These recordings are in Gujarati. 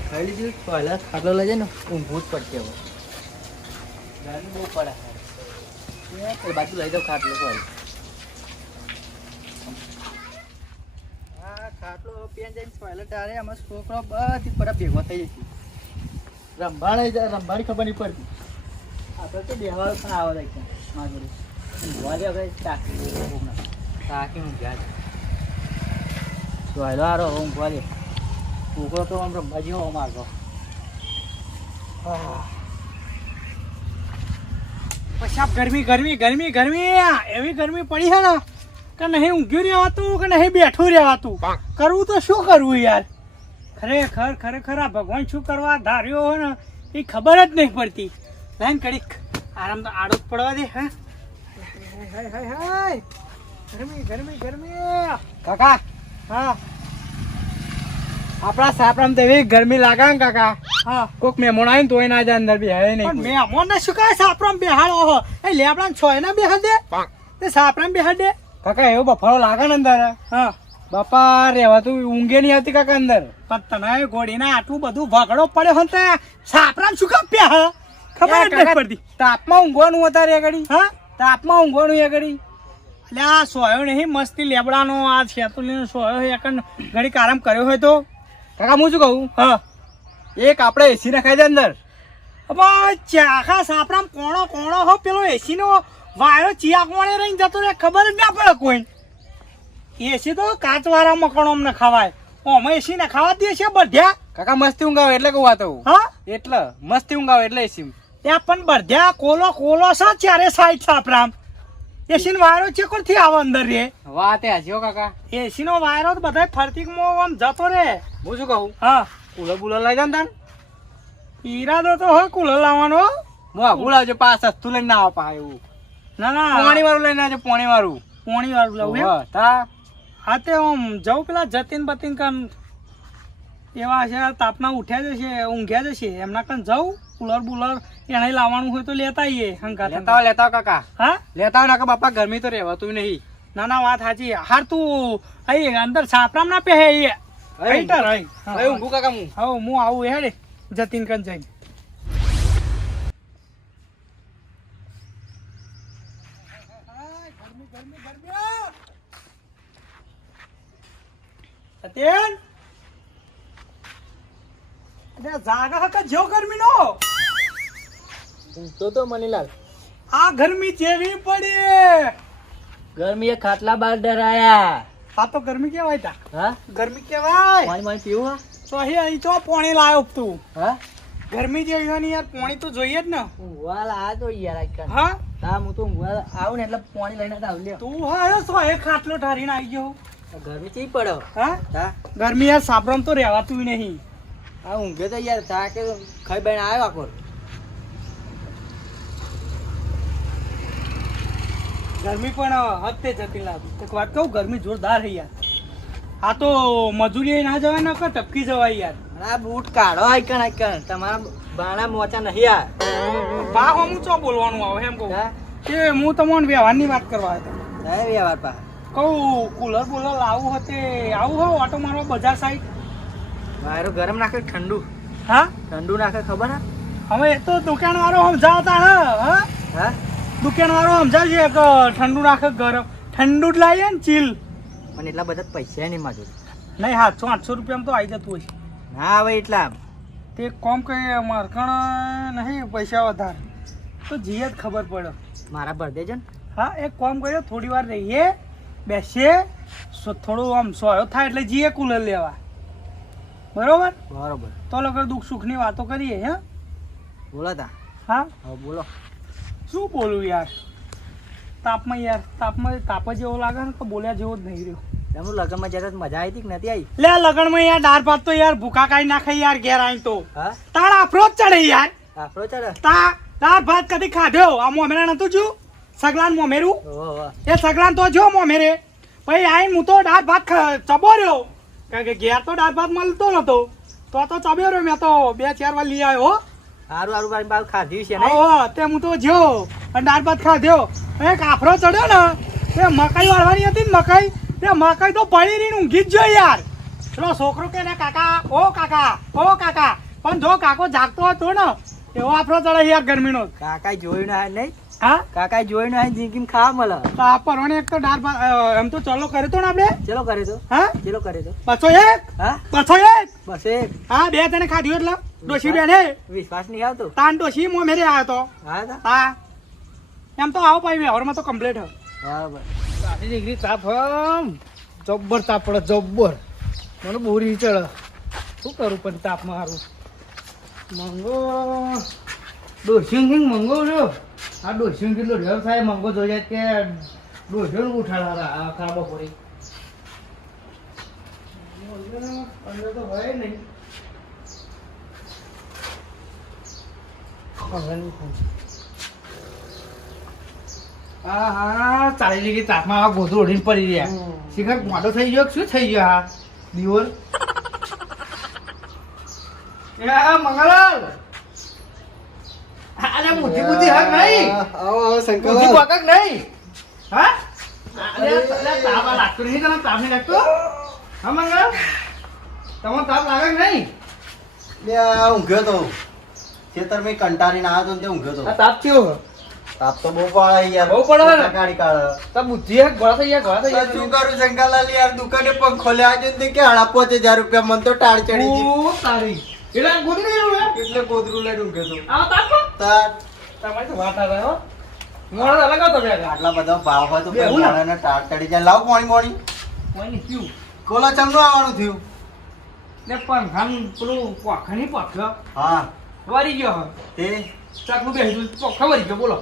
ખાઈ લીધું પહેલા ખાટલો લઈ જાય ને ઊંઘવું જ પડશે હવે ગરમી બહુ પડે એ બાજુ લઈ જાઉં ખાટલો સોરી હા ખાટલો પેન જઈને ટોયલેટ આવે આમાં છોકરો બધી પર ભેગો થઈ જશે રંભાણી ખબર નહીં પડતી આપણે તો બેહવાળો પણ આવે લાગે માગું ઊંઘવા દે હવે તાકી ઊંઘ્યા છે ટોયલો હારો ઊંઘવા દે છોકરો તો આમ રંબાજી હો મારતો પછી ગરમી ગરમી ગરમી ગરમી એવી ગરમી પડી છે ને કે નહીં ઊંઘ્યું રહેવાતું કે નહીં બેઠું રહેવાતું કરવું તો શું કરવું યાર ખરેખર આ ભગવાન શું કરવા ધાર્યો હોય ને એ ખબર જ નહીં પડતી લાઈન કડીક આરામ તો આડો જ પડવા દે હા ગરમી ગરમી ગરમી કાકા હા આપણા સાપરામ તો એવી ગરમી લાગે ને કાકા હા કોક મહેમાન આવે ને તોય ના જાય અંદર બી હે પણ નહીં મેમોન ને શું કહે સાપરામ બેહાડો હો એ લેબડા છોય ના બેહાડ દે તે સાપરામ બેહાડ દે કાકા એવો બફારો લાગે ને અંદર હા બાપા રેવા તું ઊંઘે નહીં આવતી કાકા અંદર પણ તને ઘોડીના આટલું બધું ભગડો પડ્યો હોય ને સાપરામ શું કામ પ્યા ખબર જ નહીં પડતી તાપમાં ઊંઘવાનું અત્યારે આગળ હા તાપમાં ઊંઘવાનું આગળ એટલે આ સોયો નહીં મસ્તી લેબડાનો આ શેતુલીનો સોયો એક ઘડીક આરામ કર્યો હોય તો કાકા હું શું કહું હા એક આપણે એસી નખાઈ દે અંદર હવે ચાખા સાપરામ કોણો કોણો હો પેલો એસી નો વાયરો ચિયા કોણે રહીને જતો રે ખબર જ ના પડે કોઈ એસી તો કાચવાળા મકણો અમને ખવાય અમે એસી ને ખાવા દે છે બઢ્યા કાકા મસ્તી ઊંઘાવે એટલે કહું વાતો હા એટલે મસ્તી ઊંઘાવે એટલે એસી ત્યાં પણ બઢ્યા કોલો કોલો છે ચારે સાઈડ સાપરામ એસી નો વાયરો ચેકોર થી આવે અંદર રે વાત એ હાચી હો કાકા એસી નો વાયરો તો બધા ફરતીકમાં આમ જતો રે હું શું કહું હા કુલર બુલર લઈ જાય ને તાન ઈરાદો તો હોય કુલર લાવવાનો હું આગું લાવજો પાસ સસ્તું લઈને ના આપા એવું ના ના પાણી વાળું લઈને આવજો પાણી વાળું પોણી વાળું લાવું એમ? તા હા તે આમ જવું પેલા જતીન બતીન કન એવા છે તાપના ઉઠ્યા જશે ઊંઘ્યા જશે એમના કન જવું કુલર બુલર એને લાવવાનું હોય તો લેતા આવીએ હંગાત લેતા આવો કાકા હા લેતા આવો નાકા બાપા ગરમી તો રહેવાતું નહીં ના ના વાત સાચી હાર તું અહીં અંદર સાપરામ ના પહે હવે ઊંઘું કાકા હું હું આવું હેડે જતીન કન જઈને સત્યન જાગા હકા જો ગરમી નો તો મનીલાલ આ ગરમી જેવી પડી ગરમી એ ખાટલા બાર ડરાયા આ તો ગરમી કેવાય તા હા ગરમી કેવાય પાણી પીવું તો અહીં તો પાણી લાયો તું હા ગરમી જેવી હોય ને યાર પાણી તો જોઈએ જ ને ઊંઘવા આ તો યાર આજકાલ હા તા હું તો ઊંઘવા આવું ને એટલે પાણી લઈને આવ લ્યો તું હા તો એ ખાટલો ઠારીને આવી ગયો ગરમી ચી પડો હા તા ગરમી યાર સાપરામ તો રહેવાતું નહીં આ ઊંઘે તો યાર તા કે ખાઈ બેન આવ્યો આખો ગરમી પણ હદતે જતી લાગુ એક વાત કહું ગરમી જોરદાર છે યાર આ તો મજૂરી ના જવાય ને કે ટપકી જવાય યાર આ બૂટ કાઢો આઈકણ તમારા બાણા મોચા નહીં આ બા હું ચો બોલવાનું આવે એમ કહું હા કે હું તમને વ્યવહારની વાત કરવા આવ્યો સાહેબ વ્યવહાર પા કહું કુલર બુલર લાવવું હતે આવું હોય ઓટો મારવા બજાર સાઈડ વાયરો ગરમ નાખે ઠંડુ હા ઠંડુ નાખે ખબર હે હવે એ તો દુકાન વાળો સમજાવતા હા હા દુકાન વાળો સમજાવશે કે ઠંડુ નાખે ગરમ ઠંડુ જ લાવીએ ને ચીલ પણ એટલા બધા પૈસા નહીં માગું નહીં 700-800 રૂપિયામાં તો આવી જતું હોય ના આવે એટલા તે કોમ કે મારકણ નહીં પૈસા વધારે તો જીએ જ ખબર પડે મારા ભર દેજો ને હા એક કોમ કર્યો થોડી વાર રહીએ બેસીએ થોડું આમ સોયો થાય એટલે જીએ કુલર લેવા બરોબર બરોબર તો લગર દુઃખ સુખની વાતો કરીએ હે બોલો તા હા હવે બોલો શું બોલું યાર તાપમાં તાપ જેવો લાગે ને તો બોલ્યા જેવો જ નહીં રહ્યો એમનું લગ્નમાં જતા મજા આવી હતી કે નથી આવી લે લગનમાં યાર દાળ ભાત તો યાર ભૂખા કાઢી નાખે યાર ઘેર આવીને તો હા તારા આફરો જ ચડે યાર આફરો ચડે દાળ ભાત કદી ખાધ્યો આ મોમેરા નતું જો સગલાન મોમેરું ઓહો એ સગલાન તો જો મોમેરે પછી આઈને હું તો દાળ ભાત ચબો રહ્યો કારણ કે ઘેર તો દાળ ભાત મળતો નતો તો ચબ્યો રહ્યો મેં તો 2-4 વાર લઈ આવ્યો હારું હારું બાર બાર ખાધી છે ને હો તે હું તો જો અને દાળ ભાત ખાધ્યો એક આફરો ચડ્યો ને તે મકાઈ વાળવાની હતી ને મકાઈ તો પડી રહીને ઊંઘી જ જો યાર પેલો છોકરો કે ને કાકા ઓ કાકા ઓ કાકા, પણ જો કાકો જાગતો હતો ને એવો આપણો ચડે યાર ગરમીનો. કાકા જોયું ના નહીં, હા કાકા જોયું ના જિંદગી ખાવા મળે. તો આ પરવાને એક તો દાળ એમ તો ચલો કર્યો તો ને આપણે. ચલો કરે તો, હા ચલો કરે તો. 201 હા 201. બસ એક હા 2 તને ખાધ્યું એટલે ડોશી બેને વિશ્વાસ નહીં આવતો. તાન ડોશી મો મેરે આવ્યો તો. હા તા હા એમ તો આવો પાઈ વ્યવહારમાં તો કમ્પ્લીટ હ. બરાબર. 60 ડિગ્રી તાપ હમ જબ્બર તાપ પડે જબ્બર. મને બોરી ચડે. શું કરું પણ તાપમાં હારું. મંગો ડોશી મંગો રહ્યો. આ ડોશી કેટલો રેવ થાય મંગો જોઈએ કે ડોશી ઉઠાડા આ ખાબો પડી. અંદર તો હોય નહીં. હા હા 40 ડિગ્રી તાપમાં આ ગોધું ઓઢીને પડી રહ્યા. શિખર મોટો થઈ ગયો શું થઈ ગયો આ દિવર? મંગલાલ અરે બુદ્ધિ બુદ્ધિ હાક નહીં. આવો આવો બુદ્ધિ શંકરલાલ. પાકક નહીં. હા અરે તાપ લાગતો નહીં તને? તાપ નહીં લાગતો? હા મંગલાલ તમને તાપ લાગે કે નહીં? લે આ ઊંઘ્યો તો ખેતરમાં કંટાળીને આવ્યો તો ને તે ઊંઘ્યો તો. આ તાપ થયો તાપ તો બહુ પડે યાર. બહુ પડે ને? કાઢી કાઢે. તો બુદ્ધિ હાક ગોળા થઈ ગયા ગોળા થઈ તો શું કરું શંકરલાલ યાર, દુકાને પંખો લેવા ગયો ને તે કે 5,500 રૂપિયા મને તો ટાળ ચડી ગઈ. ઓ તારી એટલે ગોળી નહીં રહ્યું એટલે ગોદરું લઈને ઊંઘ્યો તો. આ તાપ તાર તમારી તો વાત આવે હો. મોડા અલગ હતો બે આટલા બધા ભાવ હોય તો બે હું ના? મોણાને ટાળ ચડી જાય. લાવ પાણી પાણી. કોઈ નહીં ક્યું કોલા ચમનું આવવાનું થયું. ને પણ ખાન પેલું પોખણી પોખ્યો હા વરી ગયો હવે તે ચાકલું બેસી પોખો વરી ગયો બોલો.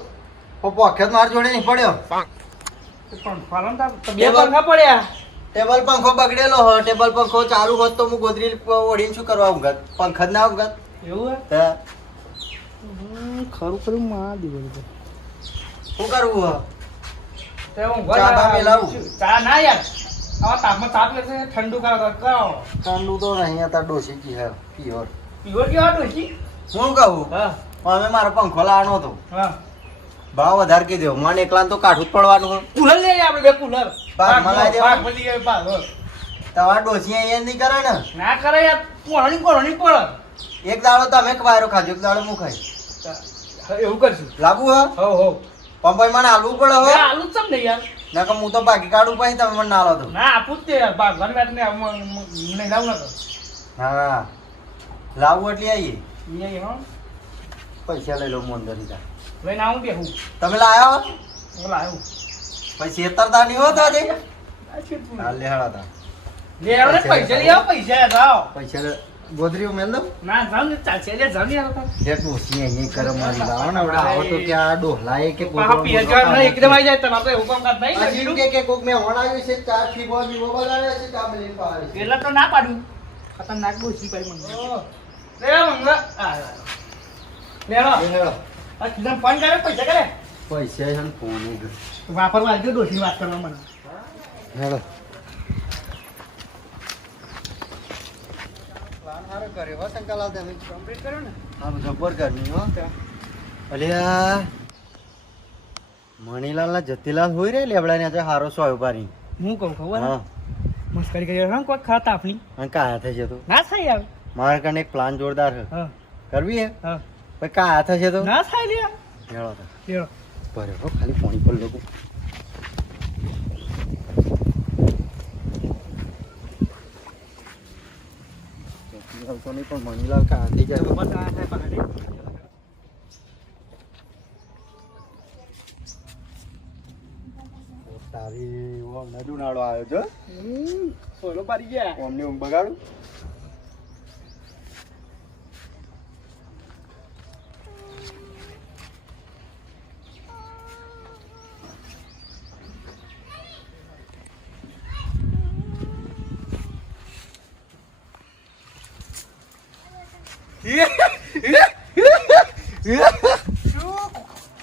પોખ્યો માર જોડે નહીં પડ્યો. પણ ફાલન તો બે પંખા પડ્યા. ટેબલ પંખો બગડેલો હોય, ટેબલ પંખો ચાલુ હોત તો હું ગોદરી ઓઢીને શું કરવા ઊંઘત? પંખ જ ના ઊંઘત. એવું તો ખરું ખરું માં દીધું શું કરવું હો? તે હું ચા બા પેલાવું? ચા ના યાર આવા તાપમાં તાપ લેશે ઠંડુ કરો ઠંડુ તો નહીં, અત્યારે ડોસી કી હે પ્યોર. પીવો કેવા ડોશી? હું કહું હા હવે મારો પંખો લાવવાનો હતો, હા ભાવ વધારે કીધો. મને એકલા તો કાઠું જ પડવાનું હોય. કુલર લઈએ આપણે બે કુલર ભાગમાં લાવી દેવા. ભાગ મળી જાય ભાગ હો. તમારા ડોસી અહીંયા નહીં કરે ને. ના કરે યાર કોણી પડે એક દાડો તમે વાયરો ખાજો, એક દાડો હું ખાઈ. એવું કરશું. લાગુ હો હો હો પંપાઈ મને આલવું પડે હો. આલુ જ ચમ નહીં યાર. નકર હું તો ભાગી કાઢું પછી તમે મને ના આલો તો. ના આપું જ તે યાર ભાગવાન વાત ને નહીં લાવું નતો હા લાવવું એટલે આવીએ. એ હો પૈસા લઈ લો હું અંદર લીધા. લઈને આવું કે હું તમે લાયા ઓલા આવ્યું પછી છેતરતા નહીં હોત આજે. હાલ લે હળા તા લે આવડે પૈસા લઈ આવો પૈસા જાઓ. પૈસા ગોદરી મેલ દઉં. ના જાવ ને ચાલશે લે જાવ ને યાર તો. જે ડોસી અહીં કરમ મારી લાવો ને આવડે આવો તો ક્યાં ડોહલાય કે પાહા પિયર જવાનું નહીં, એકદમ આવી જાય તમારે તો એવું કામ કાજ નહીં હજી કર્યું. કે કોક મેં વણાવ્યું છે, ચા પીવો બીવો બગાડ્યો છે, કામ લઈને પાડે છે. પેલા તો ના પાડું ખતરનાક બોસી ભાઈ મને. લે મંગા લે રો એ હેળો. આ કીધા ફોન કરે પૈસા કરે પૈસા છે ને ફોન એ વાપરવા આવજો ડોસી વાત કરવા મને. હેળો. કમ્પ્લીટ કર્યો ને આમ જબ્બર ગરમી હો. અલ્યા મણીલાલ ના જતીલાલ હોય રે લેબડા ને હારો સોય પારી. હું કહું ખબર હા મસ્કરી કરી હા કોઈ ખાતા આપની અને કાયા થશે તો ના થાય આવે. મારા કને એક પ્લાન જોરદાર છે. હા કરવી હે હા પછી કાયા થશે તો ના થાય લે હેળો તો લેડો. બરાબર ખાલી પાણી પર લોકો તો નહીં પણ મણીલાલ કાયા થઈ જાય. બસ આ થાય પકડી. તારી ઓમ નદુ નાળો આવ્યો છો. સોલો પાડી ગયા. ઓમની ઊંઘ બગાડું.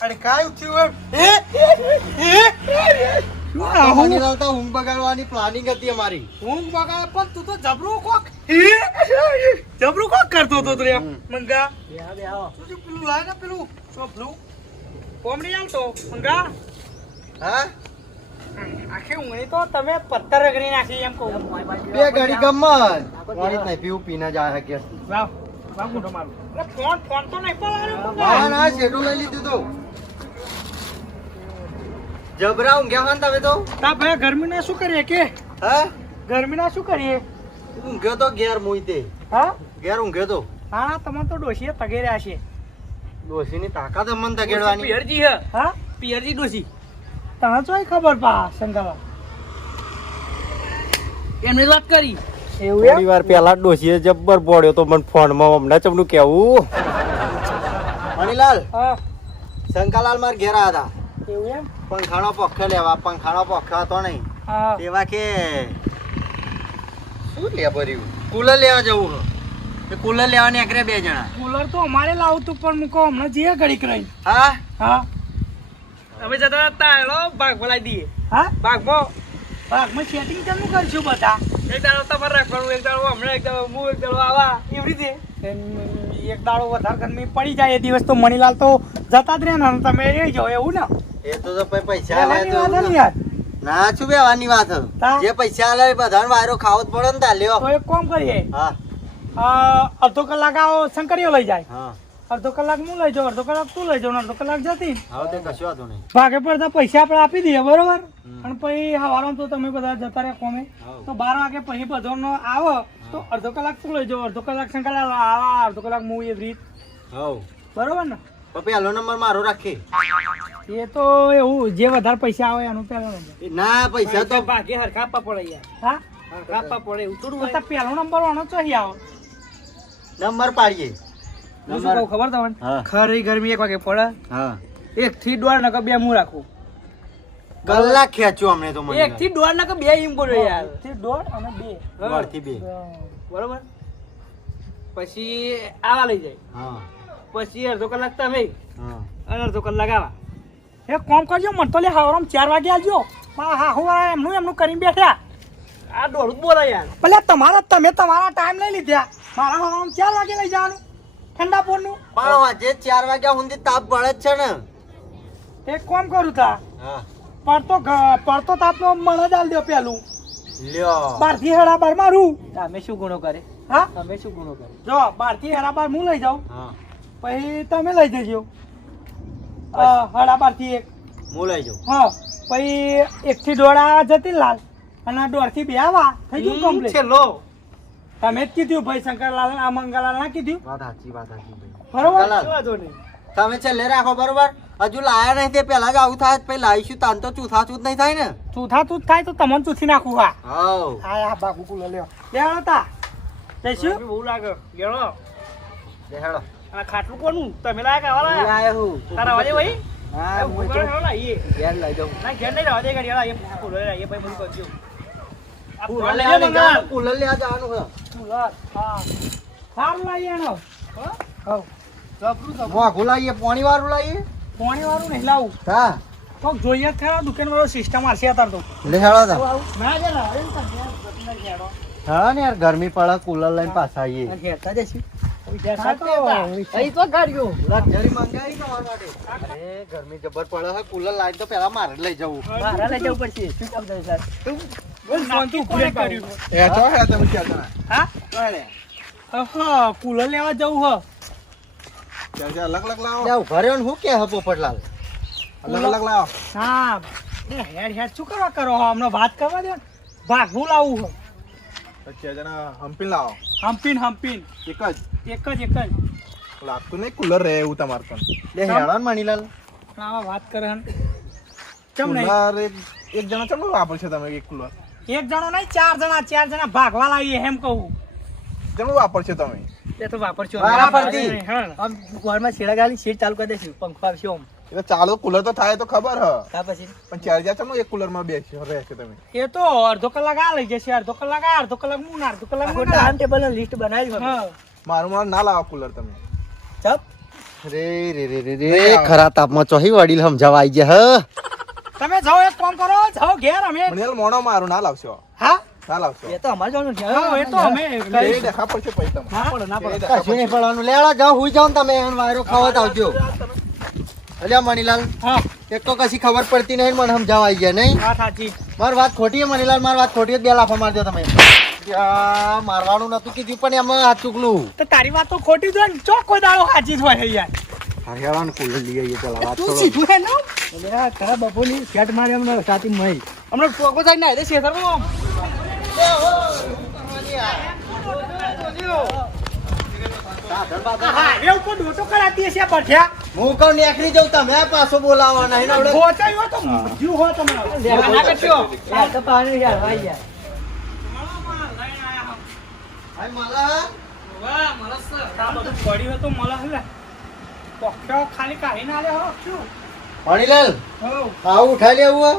અરે કાય થયું મણીલાલ તો ઊંઘ બગાડવાની પ્લાનિંગ હતી અમારી. ઊંઘ બગાડે પણ તું તો જબરું કોક કરતો હતો તું મંગા. તું જે પેલું લાય ને પેલું પેલું કોમડી આવતો મંગા. હા આખી ઊંઘણી તો તમે પથ્થર રગડી નાખી એમ કહું. બે ઘડી ગમત પાણી જ નહીં પીવું પીને જાય કે વાવ વાવ ગુંડો મારું. એટલે ફોન તો નહીં પડાવ્યો. હા ના શેડું લઈ લીધું તો જબરા ઊંઘ્યા હોય ને તમે તો તા ભાઈ ગરમીના શું કરીએ કે હા ગરમીના શું કરીએ? ઊંઘ્યો તો ઘેર મુઈતે હા ઘેર ઊંઘ્યો તો હા તમારે તો ડોશીએ તગેર્યા છે. ડોશીની તાકાત અમન તગેડવાની પિયરજી હે હા પિયરજી ડોસી તને ચોય ખબર પા શંકાવા એમને વાત કરી એવું થોડી વાર પહેલા ડોશીએ જબ્બર પડ્યો તો મને ફોનમાં હમણાં ચમનું કેવું મણીલાલ હા શંકાલાલ માર ઘેર આવ્યા હતા એવું એમ પંખાનો પખ્ખો લેવા પંખાનો પખ્ખો હતો નહીં હા તેવા કે શું લે ભર્યું કુલર લેવા જવું હે તે કુલર લેવા નીકળ્યા બે જણા કુલર તો અમારે લાવતું પણ મૂકો હમણાં જે ઘડીક રહી. હા હા અમે જતા હતા હેલો ભાગ બોલાવી દઈએ હા ભાગમાં ભાગમાં સેટિંગ કેમનું કરશું બધા? એક દાડો તમારે રાખવાનું એક દાડો હમણાં એક દાડો હું એક દાડો આવા એવી રીતે એક દાડો વધારે ગરમી પડી જાય એ દિવસ તો મણીલાલ તો જતા જ રહે ને તમે રહી જાઓ એવું ને એ તો ભાઈ પૈસા લે રહેવાની તો વાત ને યાર. ના શું બેવાની વાત હે? તા? જે પૈસા આલે એ બધાને વાયરો ખાવો જ પડે ને તા લ્યો તો એક કામ કરીએ હા અડધો કલાક આવો શંકરીઓ લઈ જાય હા અડધો કલાક હું લઈ જાઉં અડધો કલાક તું લઈ જાઉં ને અડધો કલાક જતી હા તે કશું વાંધો નહીં ભાગે પડતા પૈસા આપણે આપી દઈએ બરોબર અને પછી હવારમાં તો તમે બધા જતા રહ્યા કોમે હા. તો 12 વાગે પછી બધોનો આવો તો અડધો કલાક તું લઈ જાઉં અડધો કલાક શંકરા આવા અડધો કલાક હું એવી રીત હવ બરોબર ને તો પહેલો નંબર મારો રાખી એ તો એવું જે વધારે પૈસા આવે એનું પહેલો નંબર. ના પૈસા તો ભાગે હરખા આપવા પડે યાર હા હરખા આપવા પડે એવું થોડું તો હોય. તાર પહેલો નંબર આનો ચોહી આવો નંબર પાડીએ હું શું કહું ખબર તમને હા. ખરી ગરમી એક વાગે પડે હા 1 થી 1.5 નકર 2 હું રાખું કલાક ખેંચ્યું અમને તો મને 1 થી 1.5 નકર 2 એમ બોલો યાર થી 1.5 અને 2 દોઢથી બે બરોબર પછી આવા લઈ જાય હા પછી અડધો કલાક તમે હા અને અડધો કલાક આવા એક કામ કરજો મને તો લે હવારમાં 4 વાગે આવજો હા હું એમનું કરીને બેઠા આ દોડું જ બોલા યાર ભલે તમે તમારા ટાઈમ લઈ લીધા મારા હવારમાં 4 વાગે લઈ જવાનું ઠંડા પોરનું પણ આજે 4 વાગ્યા સુધી તાપ પડે જ છે ને એક કામ કરું તા હા પડતો તાપનો મને જ આલ દો પેલું લ્યો 12 થી 12:30 મારું તમે શું ગુનો કરે હા તમે શું ગુનો કરે જો 12 થી 12:30 હું લઈ જાઉં હા પછી તમે લઈ જજો 12:30 થી 1 હું લઈ જાઉં હા પછી 1 થી 1.5 જતીનલાલ અને 1.5 થી 2 આવા થઈ ગયું કમ્પ્લીટ છેલ્લો તમે જ કીધું ભાઈ શંકરલાલ આ મંગલાલ ના કીધું વાત સાચી ભાઈ બરોબર કલાલ. શું વાંધો નહીં તમે છેલ્લે રાખો બરોબર હજુ લાયા નહીં તે પેલા જ આવું થાય પછી લાવીશું તાન તો ચૂથા ચૂથ નહીં થાય ને ચૂથા ચૂથ થાય તો તમને ચૂથી નાખું હા હાવ આ બાકુ કુલો લ્યો લેવાનો તા જઈશું બહુ લાગે ગેળો દેખાડો અને ખાટલું કોનું તમે લાયા કે વાલા લાયા હું તારા વાજે ભાઈ હા હું હું ઘર હેળો લાવીએ ઘેર લઈ જાઉં ના ઘેર નહીં રહેવા દે ગાડી હેળો એ ફૂલો લાવીએ ભાઈ બધું કરજો આ ફૂલો કુલર લેજો લેવા મંગળ. જવાનું, કુલર લેવા જવાનું છે કુલર હા સારું લાવી એનો હવ મોઘું લાવીએ પોણી વાળું લાવીએ પાણી વાળું નહીં લાવું હા કોક જોઈએ જ ખરા દુકાન વાળો સિસ્ટમ આવશે અત્યારે તો લેહાડો તા ના જ લાવે ને ઘેડો હા ને યાર ગરમી પડે કુલર લઈને પાછા આવીએ ઘેરતા જઈશું હા તો અહીં તો ગાડીઓ લક્ઝરી મંગાવી તમારા માટે અરે ગરમી જબર પડે છે કુલર લાવીને તો પેલા મારે જ લઈ જવું મારા લઈ જવું પડશે શું કામ થાય સર બોલ શાંતિ કોને કર્યું હા હા કુલર લેવા જવું હ લે ઉભા રહ્યો ને હું કે હે પોપટલાલ હા હેડ હેડ શું કરવા કરો હો અમને વાત કરવા દે ભાગવું લાવવું હો હમ્પીન એક જ લાગતું નહીં કુલર રહે એવું તમારે પણ લે હેડો ને મણીલાલ પણ આવા વાત કરે હન કેમ નહીં કુલર એક જણા ચમ વાપરશે તમે એક કુલર એક જણો નહીં 4 જણા ભાગવા લાવીએ એમ કહું ચમ વાપરશે તમે એ તો વાપરજો વારાફરતી. હા આમ ઘરમાં છેડા ગાલી સીટ ચાલુ કરી દઈશું પંખો આવશે આમ એ તો ચાલો કુલર તો થાય તો ખબર હ ત્યાર પછી પણ ચાર હજાર ચમ એક કુલર માં બેસી રહેશે તમે એ તો અડધો કલાક આ લઈ જશે અડધો કલાક આ અડધો કલાક હું અડધો કલાક આખું હું ટાઈમ ટેબલ લિસ્ટ બનાવી હા મારું માં ના લાવો કુલર તમે ચપ રે રે રે રે રે ખરા તાપમાં ચોહી વડીલ સમજાવા આવી ગયા હ તમે જાઓ એક કામ કરો જાઓ ઘેર અમે મને મોણો મારું ના લાવશો હા ના લાવશો એ તો અમારે જવાનું છે હા એ તો અમે એ કરીશું. દેખા પડશે પૈસા તમે ના પડે ના પડે કશું નહીં પડવાનું લેવા જાઓ હુઈ જાઓ ને તમે એને વાયરો ખાવા જ આવજો અલ્યા મણીલાલ હા એક તો કશી ખબર પડતી નહીં મને સમજાવવા આવી ગયા નહીં વાત સાચી. મારી વાત ખોટી છે મણીલાલ મારી વાત ખોટી જ બે લાફા મારી દો તમે યા, મારવાનું નતું કીધું પણ એમાં હાથ ચૂકલું તો તારી વાત તો ખોટી જ હોય ને ચોખ્ખો દાડો સાચી જ હોય છે યાર. હરિયાળાનું કુલર લઈ આવીએ પેલા વાત તું કરો સીધું હે ને અલ્યા તારા બપોરની ફેટ મારી અમને સાથી મહી હમણાં પોકો થાય ને એ શેતરમાં હા એ ઉપર ડોટો કરાતી હશે બઠ્યા હું કહું નીકળી જાઉં તમે પાછો બોલાવવા નહીં ને આવડે પહોંચાયો તો જીવ હો તમારો ના કરશો યાર તો પાણી યાર ભાઈ યાર હાય માલા વાહ મરસ આ બધું પડ્યું હતું મળે હલે પોખ્યો ખાલી કાઢી ના લે હો શું મણીલાલ હો આવું ઉઠાઈ લેવું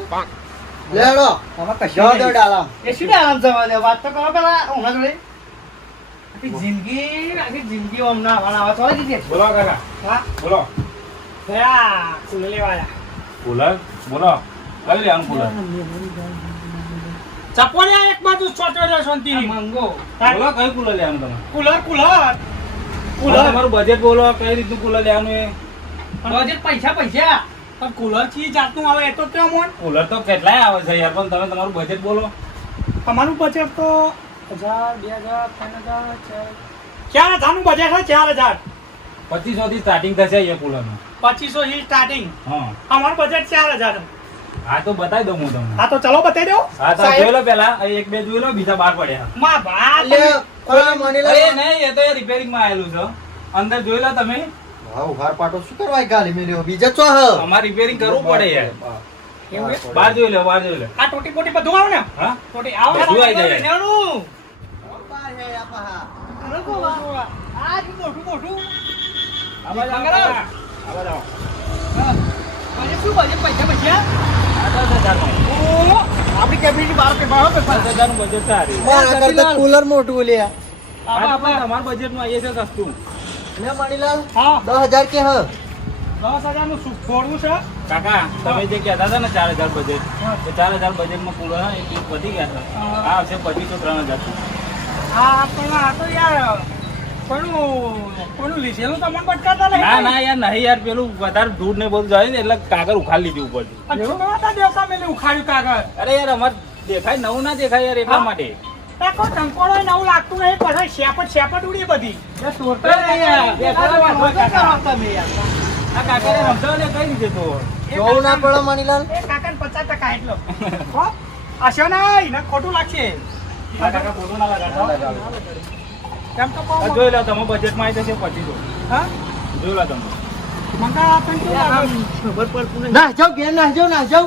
લેડો આમાં કશું જવા દો નહીં. ડાલા એ શું આરામ જવા દે વાત તો કરો પેલા હમણાં જોડે આખી જિંદગી હમણાં ભણાવવા ચોળી દીધી બોલો કાકા હા બોલો ભયા કુલ લેવાયા કુલર બોલો કઈ લેવાનું કુલર ચપોડિયા એક બાજુ છોટો રહ્યો શાંતિ મંગો બોલો કઈ કુલર લેવાનું તમે કુલર કુલર કુલર તમારું બજેટ બોલો કઈ રીતનું કુલર લેવાનું એ બજેટ પૈસા પૈસા પણ કુલર ચી જાતનું આવે એ તો કેમ મોન કુલર તો કેટલાય આવે છે યાર પણ તમે તમારું બજેટ બોલો તમારું બજેટ તો 1000 2000 3000 4000 નું બજેટ છે 4000 2500 થી સ્ટાર્ટિંગ થશે એ કુલર નું 2500 થી સ્ટાર્ટિંગ હા અમારું બજેટ 4000 હા તો બતાવી દઉં હું તમને હા તો ચલો બતાવી દો હા તો જોઈ લો પેલા એક બે જોઈ લો બીજા બાર પડ્યા માં ભા લે કોઈ મણીલાલ અરે નહીં એ તો રિપેરિંગ માં આવેલું છે અંદર જોઈ લો તમે હા ઉઘાર પાટો શું કરવા ગાલી મેલ્યો બીજા ચો હ અમારે રિપેરિંગ કરવું પડે યાર બહાર જોઈ લો બહાર જોઈ લો આ ટોટી પોટી બધું આવે ને હા ટોટી આવે બધું આવી જાય. લેવાનું. આ મોટું મોટું આ બાજુ આવો, મંગળા. આ બાજુ આવો. બજેટ શું બજેટ પૈસા પૈસા આ 10,000 નું. ઓહો, આપણી કેબિનેટ બહાર કે બહાર 10,000 નું બજેટ છે આ રહ્યું. મારા કરતા કુલર મોટું લે આ તો પણ તમારા બજેટમાં આવીએ છે સસ્તું લે મણીલાલ હા 10,000 કે હ 10,000 નું શું થોડું છે કાકા તમે જે કહેતા હતા ને 4,000 બજેટ એ 4,000 બજેટમાં કુલર હા એક વધી ગયા છે આ આવશે 2500 હા પણ આ તો યાર કોનું લીધેલું તમને બટકાતા નહીં ના ના યાર નહીં યાર પેલું વધારે દૂર ને બધું જાય ને એટલે કાગળ ઉખાડી લીધી ઉપરથી છોકરા દેવતા મેલે ઉખાડ્યું કાગળ અરે યાર અમારે દેખાય નવું ના દેખાય યાર એટલા હા. માટે કાકો ટંકોળો નવું લાગતું નહીં પછી શેપટ ઉડી બધી તોડતા નહીં યાર દેખાડવા મજા કાકા. કરો તમે યાર આ કાકાને સમજાવો ને કઈ રીતે તો જોવું ના પડે મણીલાલ એ કાકાને 50% એટલો હો આશો નહીં ને ખોટું લાગશે આ કાકા ફોટો ના લગાડતા કેમ તો આ જોઈ લો તમે બજેટમાં આવી જશે 2500 હા જોઈ લો તમે મંગા આપણ કેવું લાગે? ખબર પડતું નહીં ના જાવ ઘેર ના જાવ ના જાવ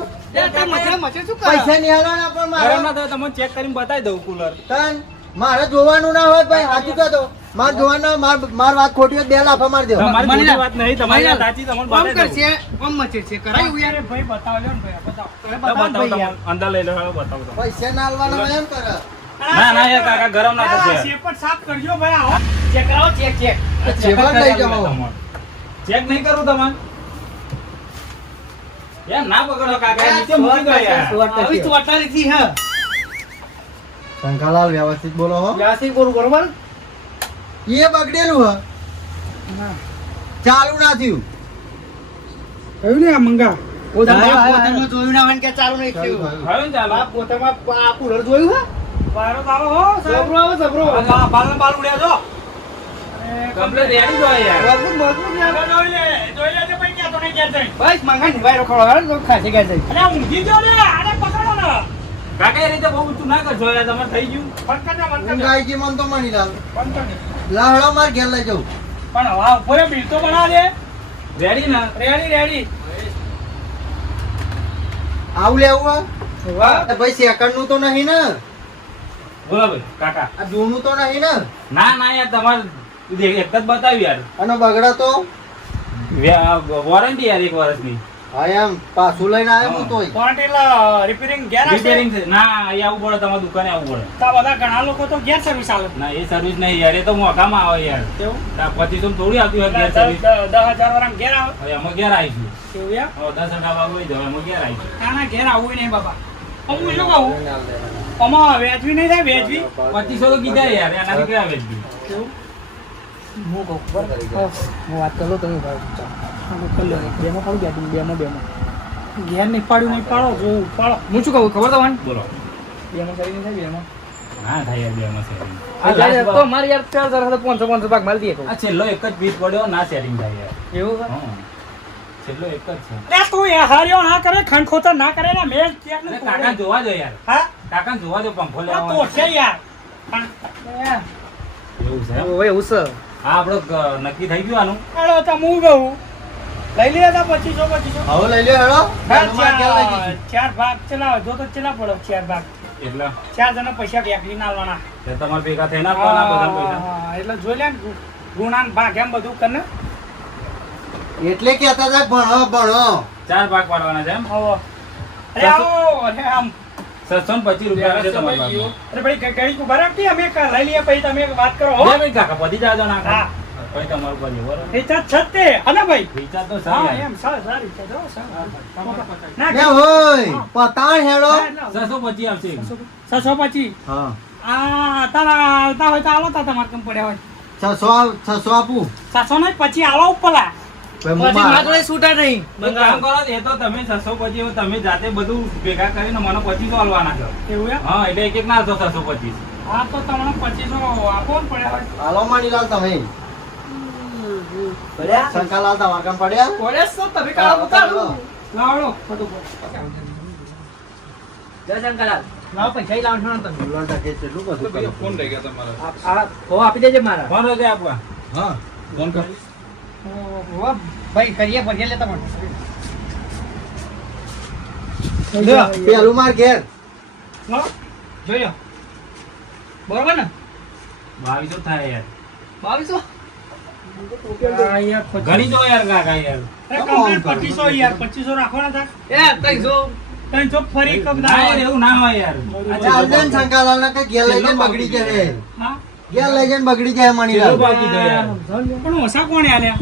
મચે શું કરે પૈસા નહીં હાલવાના પણ ગરમ મારે ના થાય તમને ચેક કરીને બતાવી દઉં કુલર તન મારે જોવાનું ના હોય ભાઈ હાચું કહો તો મારે જોવાનું માર વાત ખોટી હોય બે લાફા મારી દો તમારી મળી ખોટી જા. વાત નહીં તમારી મળી જા. સાચી તમને કોમ બતાવી દઉં. કરશે કોમ મચે છે કરાયું યાર અરે ભાઈ બતાવો લ્યો ને ભાઈ બતાવો તમે તો બતાવો બતાવો ભાઈ યાર તમે. અંદર લઈ લો હવે બતાવો તમે. પૈસા ના હાલવાના એમ કરે ના ના યાર કાકા ગરમ ના થશે શેપટ સાફ કરજો ભાઈ આવો ચેક કરાવો ચેક જેવા લઈ જાઓ ચેક નહીં કરું તમારે યાર ના પકડો કાકા નીચે મૂકી દો યાર આવી ચોટારી થી હા શંકાલાલ વ્યવસ્થિત બોલો હો વ્યાસી બોલું બરોબર એ બગડેલું હ ચાલુ ના થયું કયું ને આ મંગા પોતામાં જોયું ના હોય કે ચાલુ નહીં થયું હવે ને ચાલો બાપ પોતામાં આ કુલર જોયું હે બારો બારો હો સાહેબ જબરો આવે જબરો બાલ ને બાલ ઉડ્યા જો કમ્પ્લીટ રેડી જો યાર મજબૂત મજબૂત યાર જોઈ લેજે ભાઈ ક્યાં તો નહીં ક્યાં જઈ બસ મંગા નિવાય રખડો હાલ તો ખાસી ગયા જઈ અરે ઊંઘી જો ને આને પકડો ને કાકા એ રીતે બહુ ઊંચું ના કરશો યાર તમારે થઈ ગયું બંધ કરી દે બંધ કરી ઊંઘ દે આવી ગઈ મન તો મણીલાલ બંધ કરી દે લાહડો માર ઘેર લઈ જાઉં પણ હવા ઉપર બિલ તો બના દે રેડી ને રેડી રેડી આવું લેવું વાહ હે ભાઈ સેકન્ડ નું તો નહીં ને બોલો ભાઈ કાકા આ જૂનું તો નહીં ને ના ના યાર તમારે એક જ બતાવ્યું યાર અને બગડા તો વોરંટી યાર 1 વર્ષની હા એમ પાછું લઈને આવ્યો હું તોય ક્વોન્ટિલ રિપેરિંગ ગેર હશે રિપેરિંગ ના અહીંયા આવવું પડે તમારી દુકાને આવવું પડે તો બધા ઘણા લોકો તો ગેર સર્વિસ આલે ના એ સર્વિસ નહીં યાર એ તો મોઘામાં આવે યાર કેવું 2500 થોડી આવતી હોય ગેર સર્વિસ 10,000 વાળા ઘેર આવે હવે અમે ઘેર આવીશું કેવું યાર 10 ટકા વાળું હોય અમે ઘેર આવીશું ના ઘેર આવવું નહીં બાબા હું શું કહું આમાં વેચવી નહીં થાય વેચવી 2500 તો કીધા યાર એનાથી ક્યાં વેચી કેવું હું કહું બરાબર હું વાત કરું તમે ભાઈ કરી લો બેમાં પાડું બેટિંગ બેમાં ઘેર નહીં પાડ્યું નહીં પાડો જોવું પાડો હું શું કહું ખબર તમને બોલો બેમાં કરી થાય બેમાં ના થાય યાર બે માં setting. તો મારે યાર 4,500 ભાગ મારી દઈએ કહું આ છેલ્લો એક જ પીસ પડ્યો ના સેટિંગ થાય યાર એવું છે હા છેલ્લો એક જ છે અરે તું યાર હાર્યો ના કરે ખંડ ખોતર ના કરે ને મેં ચેક અરે કાકા જોવા દો યાર હા કાકા જોવા દો પંખો આ લેવા તો છે યાર એવું છે એમ? ઓય એવું છે હા આપણો નક્કી થઈ ગયું આનું હાલો તો હું કહું લઈ લે તા 2500 હવે લઈ લ્યો હેડો માર ઘેર લઈ જઈશું. ચાર ભાગ ચલાવો જો તો ચલા પડો ચાર ભાગ એટલે 4 જણા પૈસા વેકરી ના આલવાના તે તમારે ભેગા થઈને આપવાના બધા પૈસા હા, એટલે જોઈ લે ને ગુણાન ભાગ એમ બધું કરને એટલે કહેતા હતા ભણો ભણો 4 ભાગ પાડવાના છે એમ આવો અરે આવો અરે આમ 725 રૂપિયા આવે છે તમારા ભાગમાં. અરે ભાઈ ઘડી ઉભા રાખતી અમે લઈ લઈએ પછી તમે વાત કરો હો બે મિનિટ કાકા પતી જાજો ના હા. પછી તમારું કરીએ બરોબર રિચાર્જ છતે હને ભાઈ વિચાર તો હા સારી એમ સારી છે જો સારી. ના કે હોય પતાણ હેડો 725 આવશે 625 હા આ તારા આવતા હોય તો આલો તા તમારે કેમ પડ્યા હોય 600 આપું 700 નહીં પછી આલો ઉપરલા પછી હું માર- છૂટા નહીં તો કામ કરો એ તો તમે 625 તમે જાતે બધું ભેગા કરીને મને 25 આલવાના છો એવું એમ હા એટલે એક એક ના 625 હા તો તમને 2500 આપો ને પડ્યા હોય હાલો માણીલાલ તમે શંકાલાલ તમારા કામ પડ્યા કોલેજ તો તમે કાળો ઉતારો લાવડો બધું જય શંકરલાલ લાવ પૈસા લાવજો ને તમે બોલવા ટકે કેટલું બધું કર્યું. ફોન લઈ ગયા તમારા આ હો આપી દેજે મારા ફોન રોજે આપવા હા ફોન કર હો ભાઈ કરીએ ભરીએ લેતા પણ લ્યો, પેલું માર ઘેર લો જોઈ લો બરોબર ને 2200 થાય યાર 2200 ઘણી જો યાર કાકા યાર કમ્પ્લીટ 2500 યાર 2500 રાખવાના થાય તઈ જો ફરી કબ ના યાર એવું ના હોય યાર ચાલ દે ને શંકાલાલ ને કે ઘેર લઈ જઈને બગડી જાય હા ઘેર લઈ જઈને બગડી જાય છેલ્લો માણીલાલ ભાવ કીધો યાર પણ ઓછા કોણે આલ્યા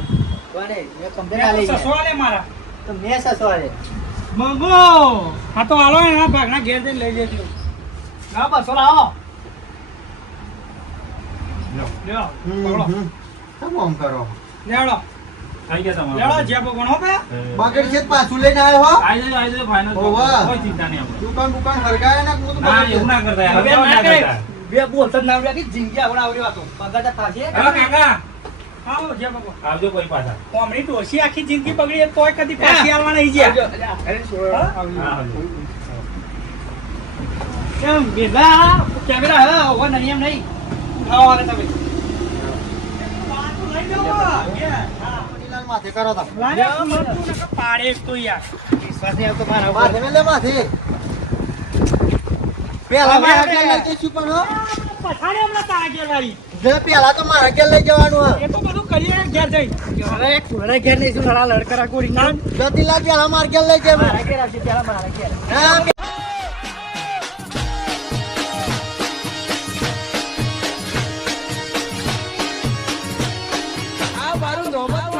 કોને મેં કમ્પ્લેટ આલી સસો આલે મારા તો મેં સસો આલે મંગો હા તો આલો એના ભાગના ઘેર જઈને લઈ જજો ના 200 લાવો લ્યો પકડો શું કામ કરો લેવડો થઈ ગયા લેવડો તમારે જે ગણો કે બગડી છે તો પાછું લઈને આવ્યો હો આવી જજો ફાઇનલ ઓવા. કોઈ ચિંતા નહીં આપણે દુકાન હરગાય ને હું તો ના બગડી એવું ના કરતા યાર હવે હવે ના ના કરે. કરતા બે બોલતા ના આવડ્યા કે જિંદગી આવડા આવડી વાતો પગાર થશે હેલો કાકા આવો જે બગો આવજો કોઈ પાછા કોમડી ડોસી આખી જિંદગી બગડી એ તોય કદી પાછી આવવા નહીં ગયા હા આવજો. કેમ બેલા કેમેરા હે ઓવો નહીં એમ નહીં આવો આલે તમે માણીલાલ માથે કરો તા લાયા મતું ને પાડે એક તો યાર વિશ્વાસ નહીં આવતો મારા ઉપર. માથે ને લે માથે પેલા મારા ઘેર લઈ જઈશું પણ હો પછાડે હમણાં તારા ઘેર વાળી જે પેલા તો મારા ઘેર લઈ જવાનું હો એ તો બધું કરીએ ઘેર જઈ હવે એક ઘોડા ઘેર નહીં શું લડા લડકરા કોરી ના જતીલાલ પેલા મારા ઘેર લઈ જાય મારા ઘેર આવશે પેલા મારા ઘેર હા આ મારું નોબત